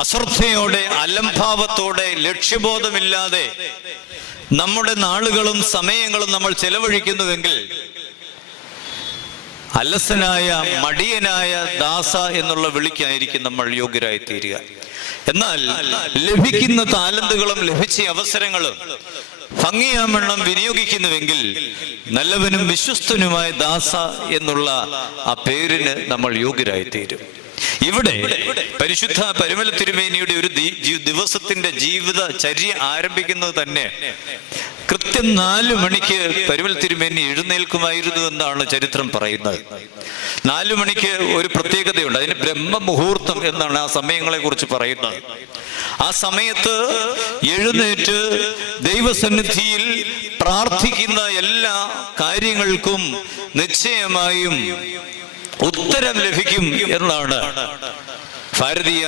അശ്രദ്ധയോടെ, അലംഭാവത്തോടെ, ലക്ഷ്യബോധമില്ലാതെ നമ്മുടെ നാളുകളും സമയങ്ങളും നമ്മൾ ചെലവഴിക്കുന്നുവെങ്കിൽ അലസനായ, മടിയനായ ദാസ എന്നുള്ള വിളിക്കായിരിക്കും നമ്മൾ യോഗ്യരായി തീരുക. എന്നാൽ ലഭിക്കുന്ന താലന്തുകളും ലഭിച്ച അവസരങ്ങളും ഭംഗിയാവണ്ണം വിനിയോഗിക്കുന്നുവെങ്കിൽ നല്ലവനും വിശ്വസ്തനുമായ ദാസ എന്നുള്ള ആ പേരിന് നമ്മൾ യോഗ്യരായി തീരും. ഇവിടെ പരിശുദ്ധ പരിമല തിരുമേനിയുടെ ഒരു ദിവസത്തിന്റെ ജീവിതചര്യ ആരംഭിക്കുന്നത് തന്നെ കൃത്യം 4 മണിക്ക് പരിമല തിരുമേനി എഴുന്നേൽക്കുമായിരുന്നു എന്നാണ് ചരിത്രം പറയുന്നത്. 4 മണിക്ക് ഒരു പ്രത്യേകതയുണ്ട്. അതിന് ബ്രഹ്മമുഹൂർത്തം എന്നാണ് ആ സമയങ്ങളെ കുറിച്ച് പറയുന്നത്. ആ സമയത്ത് എഴുന്നേറ്റ് ദൈവസന്നിധിയിൽ പ്രാർത്ഥിക്കുന്ന എല്ലാ കാര്യങ്ങൾക്കും നിശ്ചയമായും ഉത്തരം ലഭിക്കും എന്നാണ് ഭാരതീയ